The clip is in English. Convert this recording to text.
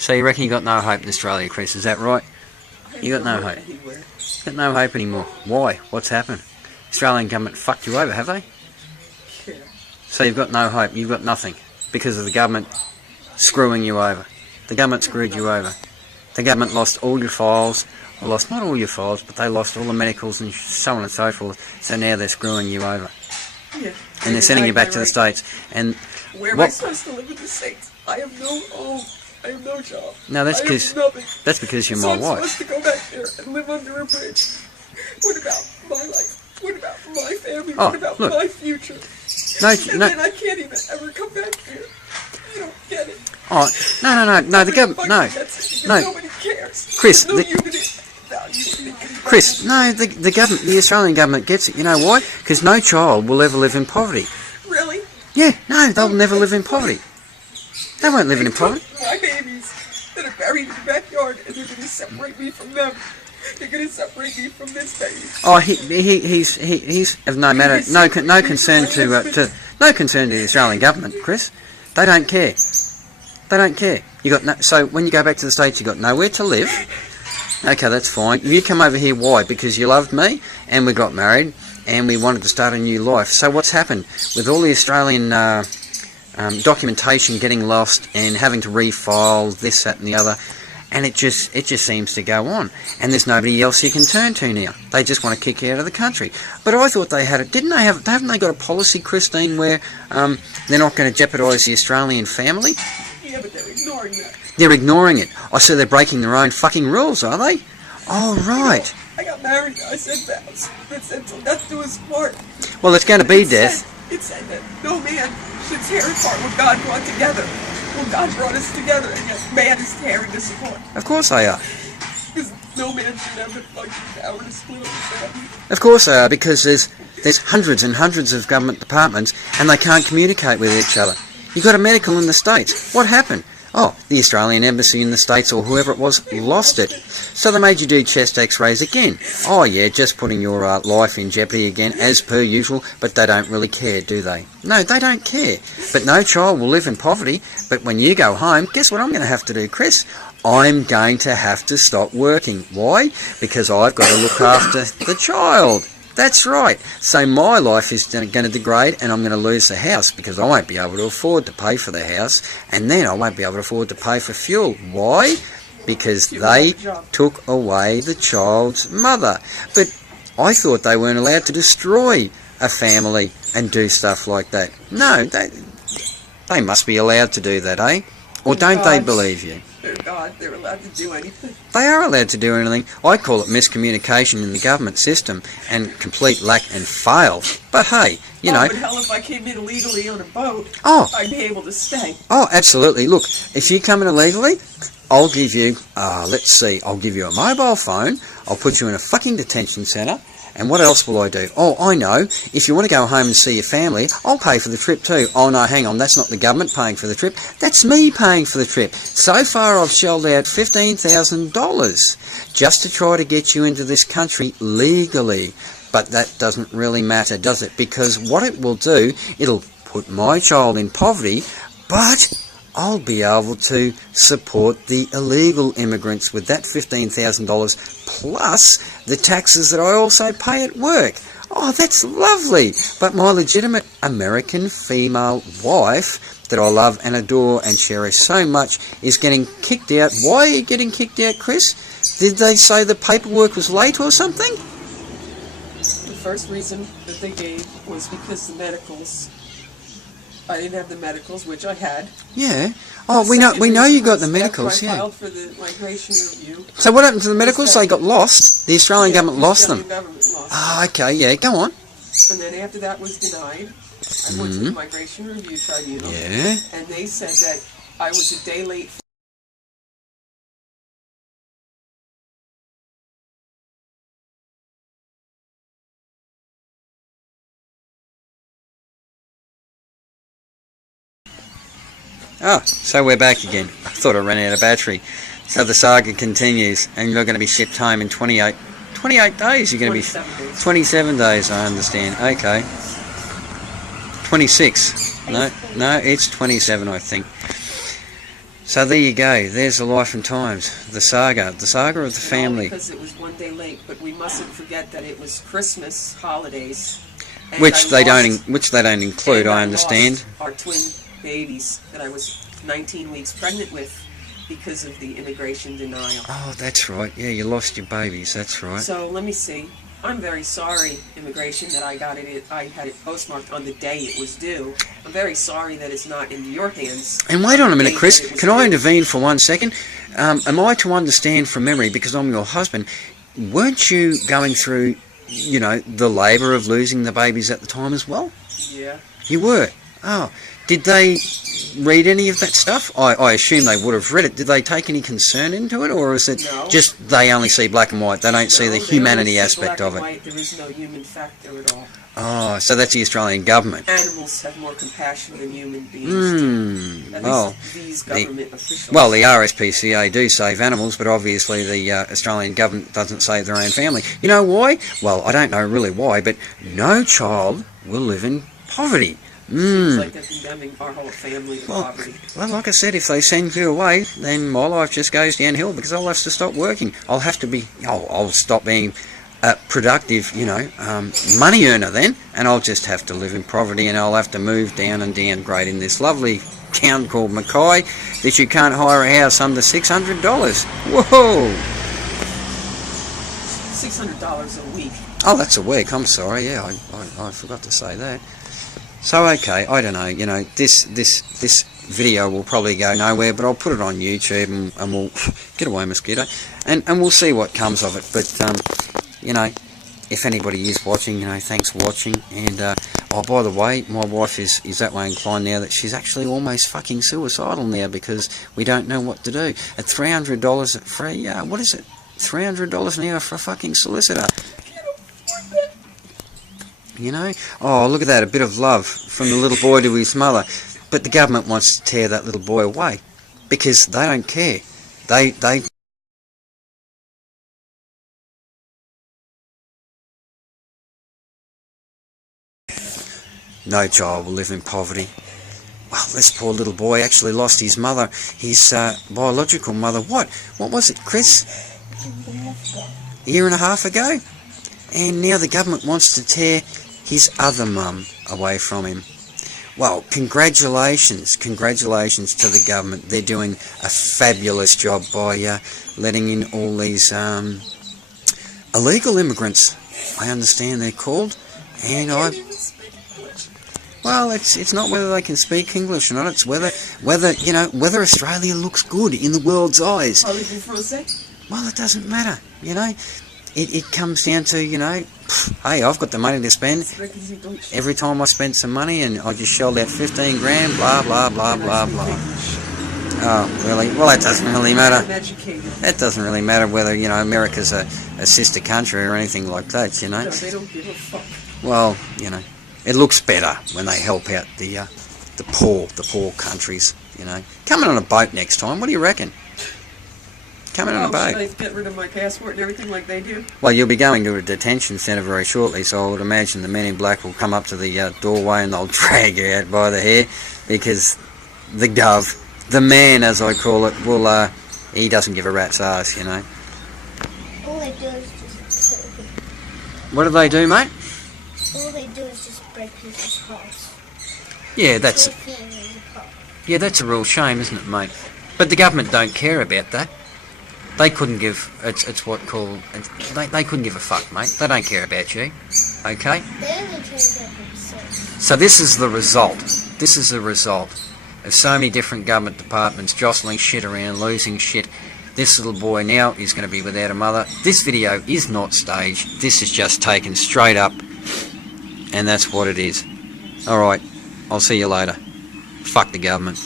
So you reckon you got no hope in Australia, Chris? Is that right? You got no hope. Got no hope anymore. Why? What's happened? Australian government fucked you over, have they? Yeah. So you've got no hope. You've got nothing because of the government screwing you over. The government screwed you over. The government lost all your files. Well, lost not all your files, but they lost all the medicals and so on and so forth. So now they're screwing you over. Yeah. And they're sending you back to the States. And where am I supposed to live in the States? I have no home. I have no job. No, that's because you're my wife. I'm supposed to go back there and live under a bridge. What about my life? What about my family? What about my future? Then I can't even ever come back here. You don't get it. Oh, no, the government, no. Nobody cares. Chris, Chris, no, the government, the Australian government gets it. You know why? Because no child will ever live in poverty. Really? Yeah, no, they'll never live in poverty. They won't live in poverty. My babies that are buried in the backyard, and they're going to separate me from them. They're going to separate me from this baby. Oh, he's of no matter, no concern to the Australian government, Chris. They don't care. They don't care. So when you go back to the States, you got nowhere to live. Okay, that's fine. You come over here, why? Because you loved me, and we got married, and we wanted to start a new life. So what's happened with all the Australian documentation getting lost and having to refile this, that, and the other? And it just seems to go on, and there's nobody else you can turn to now. They just want to kick you out of the country. But I thought they had it. Haven't they got a policy, Christine, where they're not going to jeopardise the Australian family? Yeah, but they're ignoring that. They're ignoring it. I see they're breaking their own fucking rules, are they? Oh, right. I got married. I said vows. It said till death do us part. Well, it's going to be death. It said that no man should tear apart what God brought together. Well, God brought us together, and yet man is tearing us apart. Of course they are. Because no man should have the fucking power to split up the family. Of course they are, because there's hundreds and hundreds of government departments, and they can't communicate with each other. You got a medical in the States. What happened? Oh, the Australian Embassy in the States, or whoever it was, lost it. So they made you do chest x-rays again. Oh yeah, just putting your life in jeopardy again, as per usual, but they don't really care, do they? No, they don't care. But no child will live in poverty. But when you go home, guess what I'm going to have to do, Chris? I'm going to have to stop working. Why? Because I've got to look after the child. That's right. So my life is going to degrade, and I'm going to lose the house because I won't be able to afford to pay for the house, and then I won't be able to afford to pay for fuel. Why? Because they took away the child's mother. But I thought they weren't allowed to destroy a family and do stuff like that. No, they must be allowed to do that, eh? Or don't they believe you? They're God. They're allowed to do anything. They are allowed to do anything. I call it miscommunication in the government system and complete lack and fail. But hey, you know... But hell, if I came in illegally on a boat, I'd be able to stay. Oh, absolutely. Look, if you come in illegally, I'll give you... let's see. I'll give you a mobile phone. I'll put you in a fucking detention centre. And what else will I do? Oh, I know. If you want to go home and see your family, I'll pay for the trip too. Oh, no, hang on. That's not the government paying for the trip. That's me paying for the trip. So far, I've shelled out $15,000 just to try to get you into this country legally. But that doesn't really matter, does it? Because what it will do, it'll put my child in poverty, but I'll be able to support the illegal immigrants with that $15,000 plus the taxes that I also pay at work. Oh, that's lovely. But my legitimate American female wife that I love and adore and cherish so much is getting kicked out. Why are you getting kicked out, Chris? Did they say the paperwork was late or something? The first reason that they gave was because the medicals... I didn't have the medicals, which I had. Yeah. Oh, we know you got the medicals, yeah. I filed for the migration review. So what happened to the medicals? They got lost. The Australian government lost them. The Australian government lost them. Oh, okay, yeah, go on. And then after that was denied, I went to the Migration Review Tribunal. Yeah. And they said that I was a day late. Oh, so we're back again. I thought I ran out of battery. So the saga continues, and you're going to be shipped home in 28 days. You're going to be 27 days. I understand. Okay. 26. No, it's 27, I think. So there you go. There's the life and times. The saga of the family. Because it was one day late, but we mustn't forget that it was Christmas holidays, Which they don't include, I understand. Our twin babies that I was 19 weeks pregnant with because of the immigration denial. Oh, that's right. Yeah, you lost your babies. That's right. So let me see. I'm very sorry, immigration, that I had it postmarked on the day it was due. I'm very sorry that it's not in your hands. And wait on a minute, Chris. Can I intervene for 1 second? Am I to understand from memory, because I'm your husband, weren't you going through, the labour of losing the babies at the time as well? Yeah. You were? Oh. Did they read any of that stuff? I assume they would have read it. Did they take any concern into it, or is it just they only see black and white? They don't see the humanity aspect of it. White. There is no human factor at all. Oh, so that's the Australian government. Animals have more compassion than human beings. At least these government officials. Well, the RSPCA do save animals, but obviously the Australian government doesn't save their own family. You know why? Well, I don't know really why, but no child will live in poverty. Seems like they're condemning our whole family to poverty. Well, like I said, if they send you away, then my life just goes downhill because I'll have to stop working. I'll stop being a productive, money earner then, and I'll just have to live in poverty, and I'll have to move down and downgrade in this lovely town called Mackay that you can't hire a house under $600. Whoa! $600 a week. Oh, that's a week. I'm sorry. Yeah, I forgot to say that. So okay, I don't know. This video will probably go nowhere, but I'll put it on YouTube and we'll get away, mosquito, and we'll see what comes of it. But if anybody is watching, thanks for watching. And by the way, my wife is that way inclined now that she's actually almost fucking suicidal now because we don't know what to do. At $300 for what is it? $300 an hour for a fucking solicitor. Oh, look at that, a bit of love from the little boy to his mother. But the government wants to tear that little boy away because they don't care. They no child will live in poverty. Well, this poor little boy actually lost his mother, his biological mother. What was it, Chris? A year and a half ago? And now the government wants to tear his other mum away from him. Well, congratulations to the government. They're doing a fabulous job by letting in all these illegal immigrants. I understand they're called, and well, it's not whether they can speak English or not. It's whether Australia looks good in the world's eyes. Well, it doesn't matter, It comes down to, hey, I've got the money to spend. Every time I spend some money and I just shelled out 15 grand, blah, blah, blah, blah, blah. Oh, really? Well, that doesn't really matter. That doesn't really matter whether, America's a sister country or anything like that, No, they don't give a fuck. Well, it looks better when they help out the poor countries, Coming on a boat next time, what do you reckon? Coming on a boat. Should I get rid of my passport and everything like they do? Well, you'll be going to a detention centre very shortly, so I would imagine the men in black will come up to the doorway and they'll drag you out by the hair because the gov, the man as I call it, will, he doesn't give a rat's ass, All they do is just... What do they do, mate? All they do is just break people's hearts. Yeah, that's a real shame, isn't it, mate? But the government don't care about that. They couldn't give, they couldn't give a fuck, mate. They don't care about you, okay? They only care about themselves. So this is the result of so many different government departments jostling shit around, losing shit. This little boy now is going to be without a mother. This video is not staged. This is just taken straight up, and that's what it is. Alright, I'll see you later. Fuck the government.